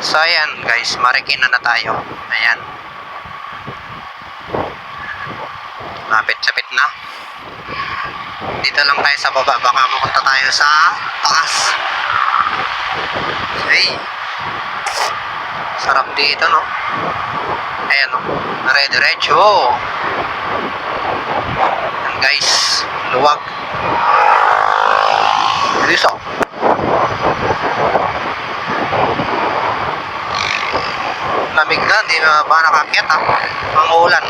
So ayan guys, Marikina na tayo. Ayan. Lapit-lapit na. Dito lang tayo sa baba, baka mapunta tayo sa taas. Okay. Sarap dito, no? Ayan, no? Nare-diretso. Ayan guys, luwag. Liso. Lamig na, hindi na ba nakakyat, ha? Ang ulan.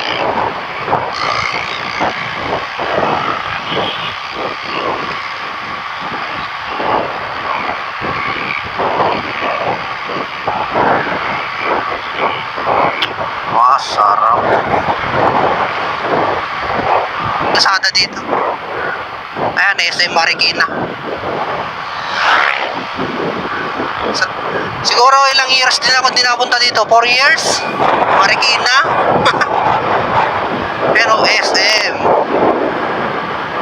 Sarap. Kasada dito. Ayan, SM Marikina. Siguro ilang years din ako hindi nakapunta dito. 4 years? Marikina? Pero SM.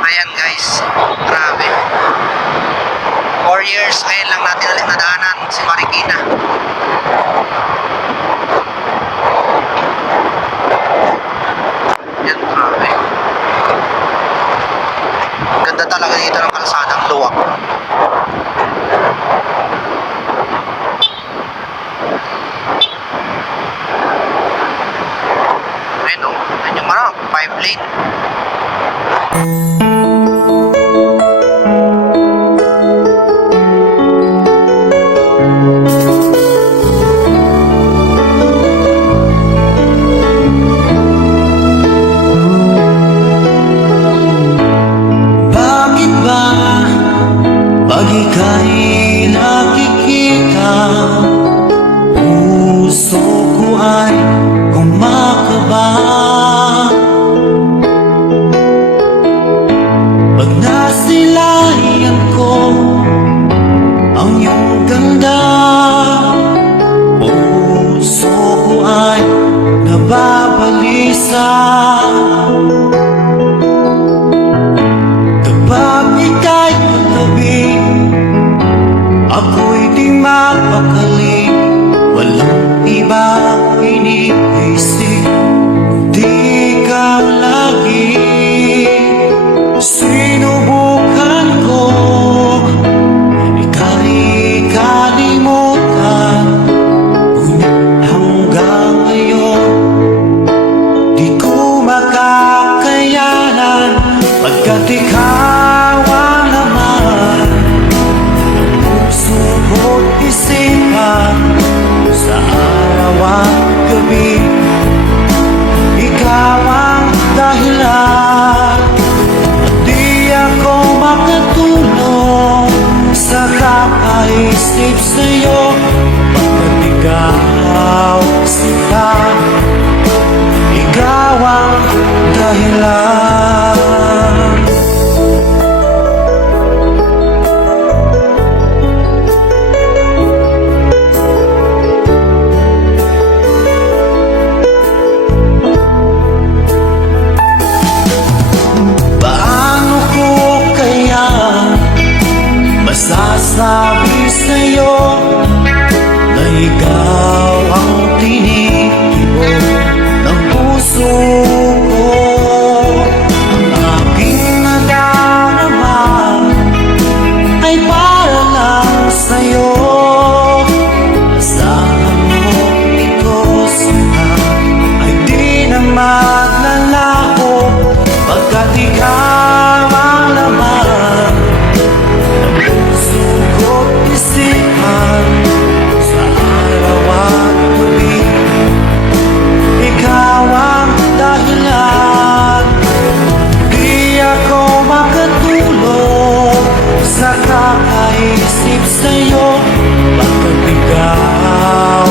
Ayan guys. Grabe. 4 years ngayon lang natin ulit nadaanan si Marikina. Yan, grabe. Ganda talaga dito ng kalsadang luwak. Ayun o, ayun yung marami, 5 lane. Pag ika'y nakikita, puso ko ay kumakaba. Pag nasilayan ko ang iyong ganda, puso ko ay nababalisa. Kapag ika'y katabi, ako'y di mapakali, walang ibang iniisip, di ka lagi. Sinubukan ko, ika'y kalimutan, ngunit hanggang ngayon, di ko makakayanan, pagkat ikaw ang laman sugot isipan sa araw at gabi. Ikaw ang dahilan at di ako makatulog sa kakaisip sa'yo, pagkat ikaw sila, ikaw ang dahilan. Masasabi sa'yo na ikaw ang tinitibok ng puso ko. Ang aking nadarama ay para lang sa'yo. Asahan mo ito sana ay di na maglalaho, pagkat ikaw ang laman sugot isipan sa araw at gabi. Ikaw ang dahilan, di ako makatulog sa kakaisip sa'yo, pagkat ikaw